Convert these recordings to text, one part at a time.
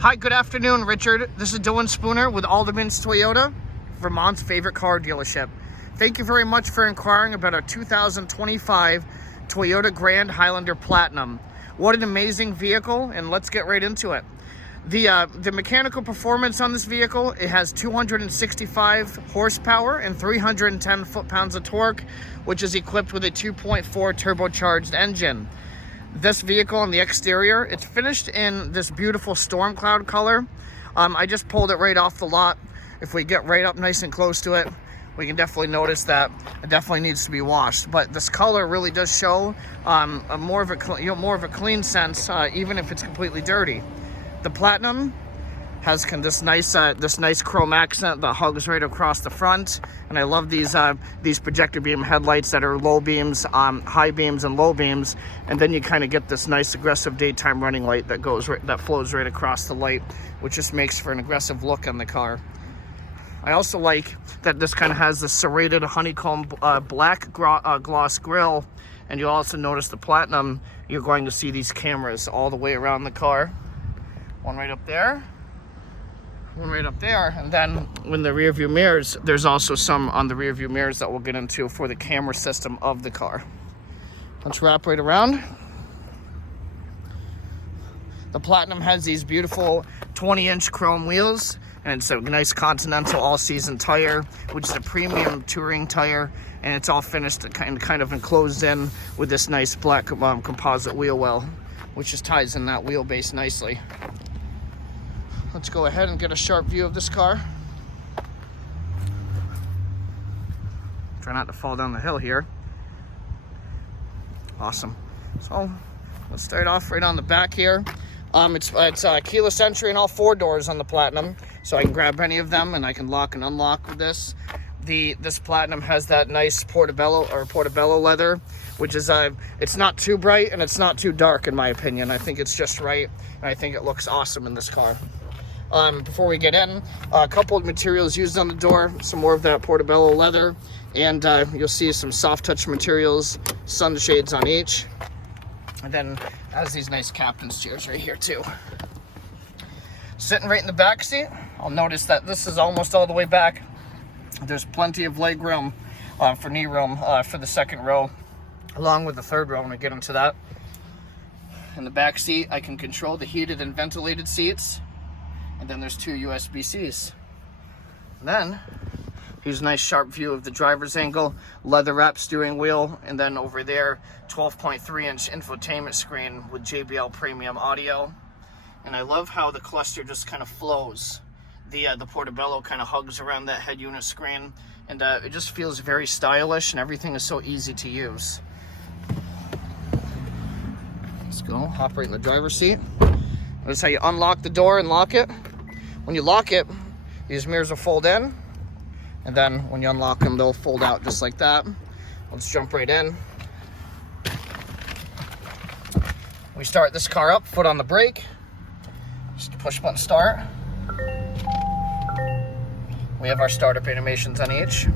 Hi, good afternoon, Richard. This is Dylan Spooner with Alderman's Toyota, Vermont's favorite car dealership. Thank you very much for inquiring about our 2025 Toyota Grand Highlander Platinum. What an amazing vehicle, and let's get right into it. The mechanical performance on this vehicle, it has 265 horsepower and 310 foot-pounds of torque, which is equipped with a 2.4 turbocharged engine. This vehicle on the exterior, it's finished in this beautiful storm cloud color. I just pulled it right off the lot. If we get right up nice and close to it, we can definitely notice that it definitely needs to be washed. But this color really does show more of a clean sense, even if it's completely dirty. The Platinum has this nice chrome accent that hugs right across the front, and I love these projector beam headlights that are low beams, high beams, and low beams, and then you kind of get this nice aggressive daytime running light that flows right across the light, which just makes for an aggressive look on the car. I also like that this kind of has the serrated honeycomb black gloss grille, and you'll also notice the Platinum, you're going to see these cameras all the way around the car. One right up there. One right up there, and then in the rear view mirrors, there's also some on the rear view mirrors that we'll get into for the camera system of the car. Let's wrap right around. The Platinum has these beautiful 20-inch chrome wheels, and it's a nice Continental all-season tire, which is a premium touring tire, and it's all finished and kind of enclosed in with this nice black composite wheel well, which just ties in that wheelbase nicely. Let's go ahead and get a sharp view of this car. Try not to fall down the hill here. Awesome. So let's start off right on the back here. It's keyless entry and all four doors on the Platinum, so I can grab any of them and I can lock and unlock with this. This Platinum has that nice portobello leather, which is it's not too bright and it's not too dark in my opinion. I think it's just right, and I think it looks awesome in this car. Before we get in, a couple of materials used on the door, some more of that portobello leather, and you'll see some soft touch materials, sunshades on each, and then has these nice captain's chairs right here too. Sitting right in the back seat, I'll notice that this is almost all the way back. There's plenty of leg room for knee room for the second row, along with the third row when we get into that. In the back seat, I can control the heated and ventilated seats. And then there's two USB-Cs. And then, here's a nice sharp view of the driver's angle, leather wrapped steering wheel, and then over there, 12.3-inch infotainment screen with JBL premium audio. And I love how the cluster just kind of flows. The portobello kind of hugs around that head unit screen, and it just feels very stylish, and everything is so easy to use. Let's go, hop right in the driver's seat. That's how you unlock the door and lock it. When you lock it, these mirrors will fold in, and then when you unlock them, they'll fold out just like that. Let's jump right in. We start this car up, foot on the brake, just push button start. We have our startup animations on each.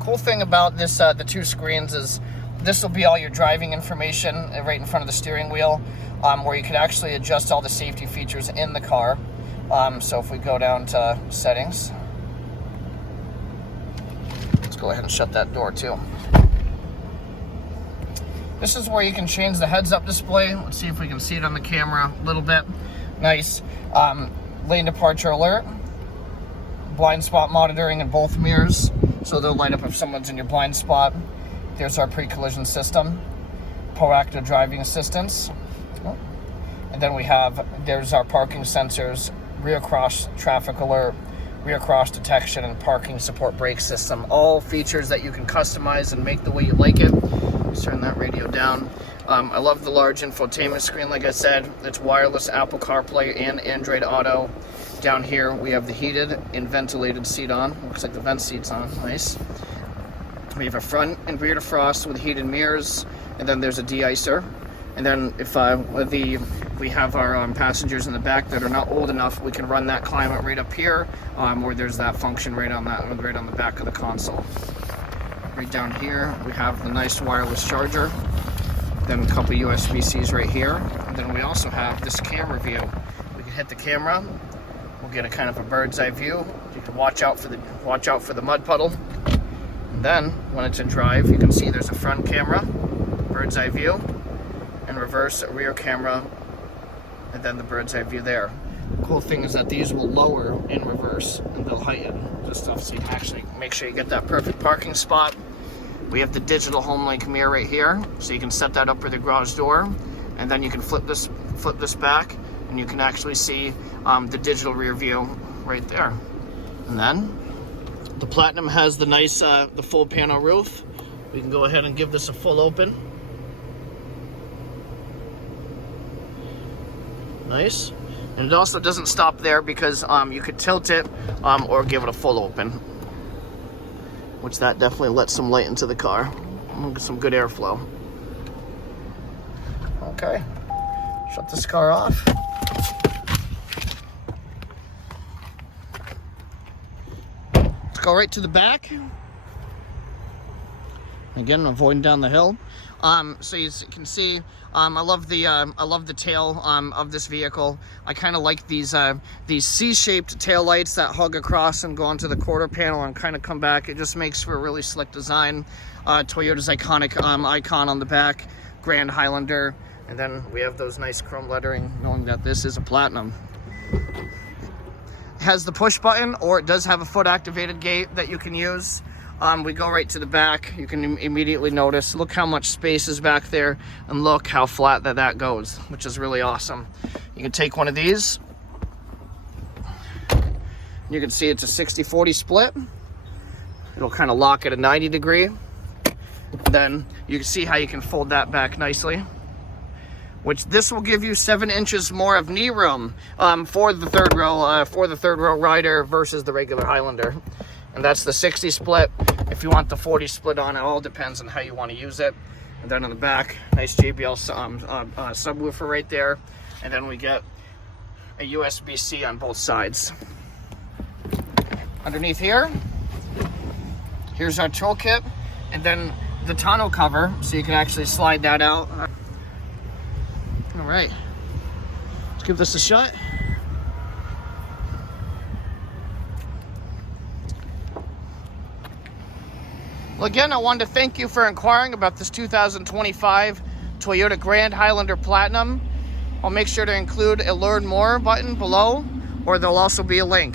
Cool thing about this, the two screens, is this will be all your driving information right in front of the steering wheel, where you can actually adjust all the safety features in the car. So if we go down to settings, let's go ahead and shut that door too. This is where you can change the heads-up display. Let's see if we can see it on the camera a little bit. Nice. Lane departure alert. Blind spot monitoring in both mirrors, so they'll light up if someone's in your blind spot. There's our pre-collision system. Proactive driving assistance. And then there's our parking sensors, rear cross traffic alert, rear cross detection, and parking support brake system. All features that you can customize and make the way you like it. Let's turn that radio down. I love the large infotainment screen, like I said. It's wireless Apple CarPlay and Android Auto. Down here, we have the heated and ventilated seat on. Looks like the vent seat's on, nice. We have a front and rear defrost with heated mirrors, and then there's a de-icer. And then if we have our passengers in the back that are not old enough, we can run that climate right up here, or there's that function right on the back of the console. Right down here, we have the nice wireless charger. Then a couple USB-Cs right here. And then we also have this camera view. We can hit the camera. We'll get a kind of a bird's eye view. You can watch out for the mud puddle. And then when it's in drive, you can see there's a front camera, bird's eye view, and reverse, a rear camera, and then the bird's eye view there. The cool thing is that these will lower in reverse and they'll heighten the stuff, so you can actually make sure you get that perfect parking spot. We have the digital HomeLink mirror right here, so you can set that up for the garage door, and then you can flip this back, and you can actually see the digital rear view right there. And then the Platinum has the nice, the full panel roof. We can go ahead and give this a full open. Nice. And it also doesn't stop there, because you could tilt it or give it a full open, which that definitely lets some light into the car. Get some good airflow. Okay, shut this car off. Let's go right to the back. Again, avoiding down the hill. So you can see, I love the tail of this vehicle. I kind of like these C-shaped tail lights that hug across and go onto the quarter panel and kind of come back. It just makes for a really slick design. Toyota's iconic icon on the back, Grand Highlander, and then we have those nice chrome lettering, knowing that this is a Platinum. It has the push button, or it does have a foot activated gate that you can use. We go right to the back. You can immediately notice, look how much space is back there, and look how flat that goes, which is really awesome. You can take one of these. You can see it's a 60-40 split. It'll kind of lock at a 90 degree. Then you can see how you can fold that back nicely, which this will give you 7 inches more of knee room for the third row rider versus the regular Highlander. And that's the 60 split. If you want the 40 split on, it all depends on how you want to use it. And then on the back, nice JBL subwoofer right there. And then we get a USB-C on both sides. Underneath here, here's our toolkit, and then the tonneau cover, so you can actually slide that out. All right, let's give this a shot. Well, again, I wanted to thank you for inquiring about this 2025 Toyota Grand Highlander Platinum. I'll make sure to include a Learn More button below, or there'll also be a link.